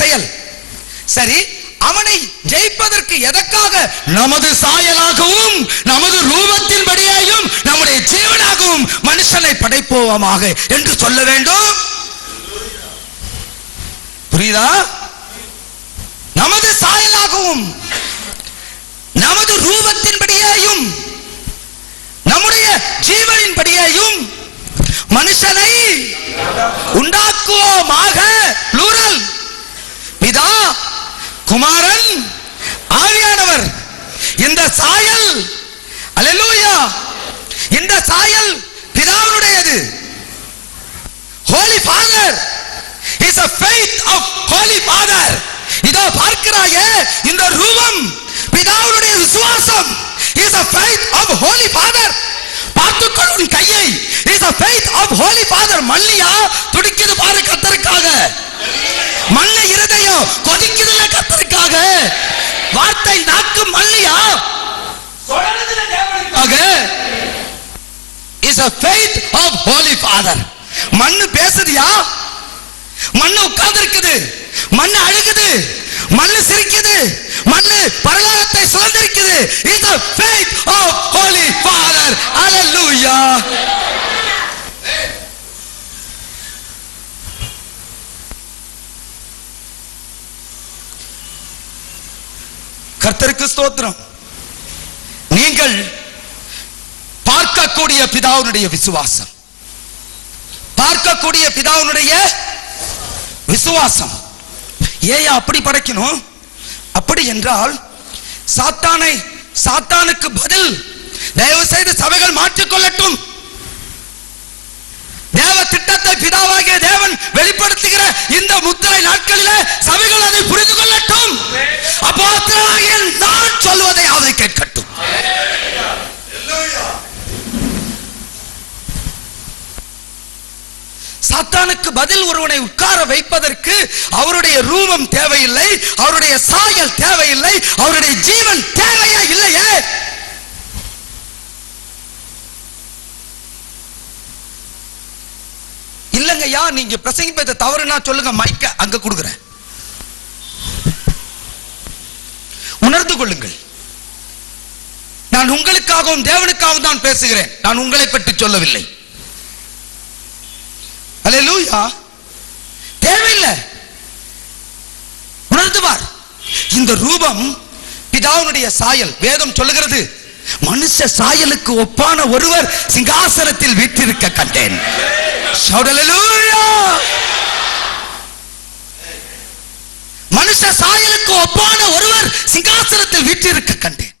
செயல். சரி, அவனை ஜெயிப்பதற்கு எதற்காக? நமது சாயலாகவும் நமது ரூபத்தின்படியாயும் நம்முடைய ஜீவனாகவும் மனுஷனை படைப்போமாக என்று சொல்ல வேண்டும். புரியுதா? நமது சாயலாகவும் நமது ரூபத்தின்படியாயும் நம்முடைய ஜீவனின்படியாயும் மனுஷனை உண்டாக்குவோமாக. ப்ளூரல். பிதா, குமாரன், ஆவியானவர். இந்த சாயல், அல்லேலூயா, இந்த சாயல் பிதாவுடையது. Holy Father is a faith of Holy Father. இதோ பார்க்கிறாயே, இந்த ரூபம் பிதாவுடைய விசுவாசம். is a faith of Holy Father. பார்த்துக்கொள் உன் கையை. is a faith of Holy Father. மல்லியா துடிக்குது பாரு கர்த்தருக்காக. மல்ல இருதயம் கொதிக்குதுல கர்த்தருக்காக. வார்த்தை நாக்கு மல்லியா சொல்றதுல தேவனுக்காக. is a faith of Holy Father. மண்ணு பேசுதியா? மண்ணு உட்கார்ந்து இருக்குது, மண்ணு அழுகுது, மண்ணு சிரிக்குது, மண்ணு பரலோகத்தை சுதந்திரிக்குது. is a faith of Holy Father. Hallelujah. கர்த்தருக்கு ஸ்தோத்திரம். நீங்கள் பார்க்கக்கூடிய பிதாவுடைய விசுவாசம், பார்க்கக்கூடிய பிதாவுடைய விசுவாசம். ஏன் அப்படி படைக்கணும்? அப்படி என்றால் சாத்தானுக்கு பதில் தயவு செய்து சபைகள் மாற்றிக்கொள்ளட்டும். தேவ திட்டத்தை பிதாவாகிய தேவன் வெளிப்படுத்துகிற இந்த முத்திரை நாட்களில் சபைகள் அதை புரிந்து கொள்ளட்டும். அப்போஸ்தலனாகிய நான் சொல்வதை அதை கேட்கட்டும். சாத்தானுக்கு பதில் ஒருவனை உட்கார வைப்பதற்கு அவருடைய ரூபம் தேவையில்லை, அவருடைய சாயல் தேவையில்லை, அவருடைய ஜீவன் தேவையா இல்லையே? இல்லங்கய்யா, நீங்க பிரசங்கிப்பதை தவறுனா சொல்லுங்க, மைக்க அங்க கொடுக்கிறேன். உணர்ந்து கொள்ளுங்கள், நான் உங்களுக்காகவும் தேவனுக்காகவும் தான் பேசுகிறேன், நான் உங்களை பற்றி சொல்லவில்லை. அல்லேலூயா. தேவையில்லை. உணர்ந்து பார். இந்த ரூபம் பிதாவுடைய சாயல். வேதம் சொல்லுகிறது, மனுஷ சாயலுக்கு ஒப்பான ஒருவர் சிங்காசனத்தில் வீற்றிருக்க கண்டேன். மனுஷ சாயலுக்கு ஒப்பான ஒருவர் சிங்காசனத்தில் வீற்றிருக்க கண்டேன்.